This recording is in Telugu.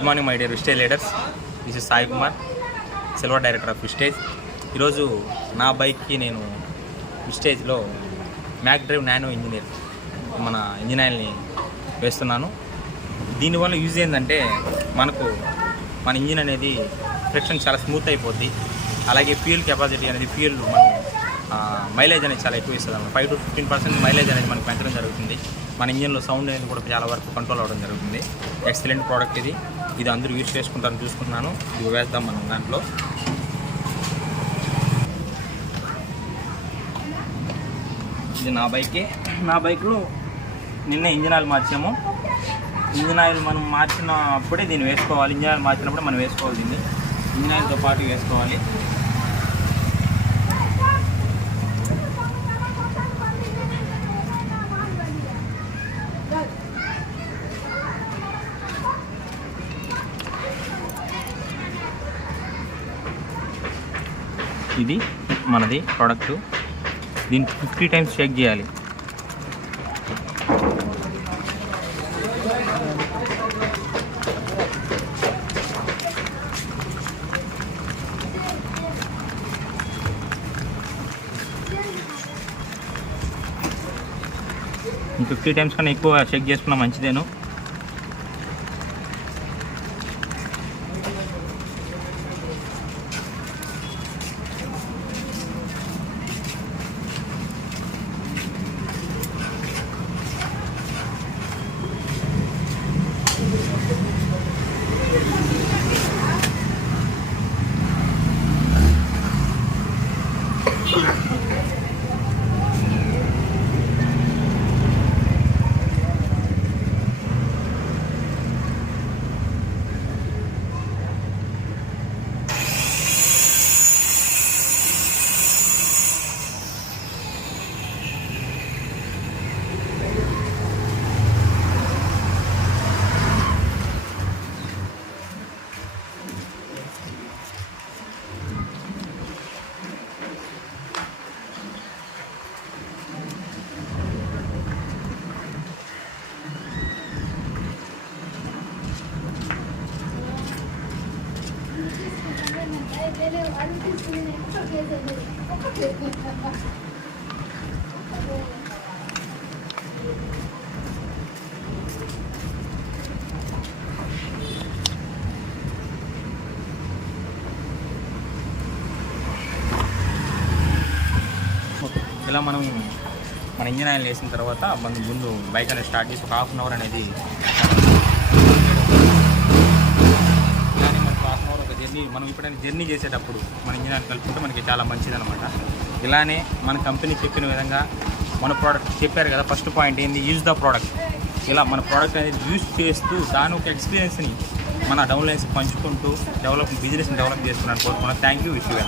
Good morning my dear Vistage leaders. This is Sai Kumar, silver director of Vistage. ఈరోజు నా బైక్కి నేను విస్టేజ్లో మ్యాక్ డ్రైవ్ నానో ఇంజనీర్ మన ఇంజిన్ ఆయిల్ని వేస్తున్నాను. దీనివల్ల యూజ్ ఏంటంటే మనకు మన ఇంజిన్ అనేది ఫ్రిక్షన్ చాలా స్మూత్ అయిపోద్ది. అలాగే ఫ్యూయల్ కెపాసిటీ అనేది మనం మైలేజ్ అనేది చాలా ఎక్కువ ఇస్తుంది అన్నమాట. 5 to 15% మైలేజ్ అనేది మనకు పెంచడం జరుగుతుంది. మన ఇంజిన్లో సౌండ్ అనేది కూడా చాలా వరకు కంట్రోల్ అవ్వడం జరుగుతుంది. ఎక్సలెంట్ ప్రోడక్ట్ ఇది అందరూ యూజ్ చేసుకుంటారని చూసుకుంటున్నాను. ఇది వేద్దాం మనం దాంట్లో. ఇది నా బైక్లో నిన్న ఇంజిన్ ఆయిల్ మార్చాము. ఇంజిన్ ఆయిల్ మనం మార్చినప్పుడే దీన్ని వేసుకోవాలి. ఇంజిన్ ఆయిల్ మార్చినప్పుడే మనం వేసుకోవాలి. దీన్ని ఇంజిన్ ఆయిల్తో పాటు వేసుకోవాలి. ఇది మనది ప్రోడక్ట్. దీన్ని 50 times చెక్ చేయాలి. ఈ 50 times కన్నా ఎక్కువ చెక్ చేసుకున్నా మంచిదేను. ఇలా మనం మన ఇంజిన్ ఆయిల్ వేసిన తర్వాత ముందు బైక్ అనేది స్టార్ట్ చేసి ఒక 1/2 hour అనేది మనం ఎప్పుడైనా జర్నీ చేసేటప్పుడు మన ఇంజిన్ ఆయిల్ కలుపుకుంటే మనకి చాలా మంచిదన్నమాట. ఇలానే మన కంపెనీ చెప్పిన విధంగా మన ప్రోడక్ట్ చెప్పారు కదా, ఫస్ట్ పాయింట్ ఏంది, యూజ్ ద ప్రోడక్ట్. ఇలా మన ప్రోడక్ట్ అనేది యూజ్ చేస్తూ దాని ఒక ఎక్స్పీరియన్స్ని మన డౌన్లైన్స్ పంచుకుంటూ బిజినెస్ని డెవలప్ చేసుకున్నాను కోరుకున్నాను. Thank you. Wish you.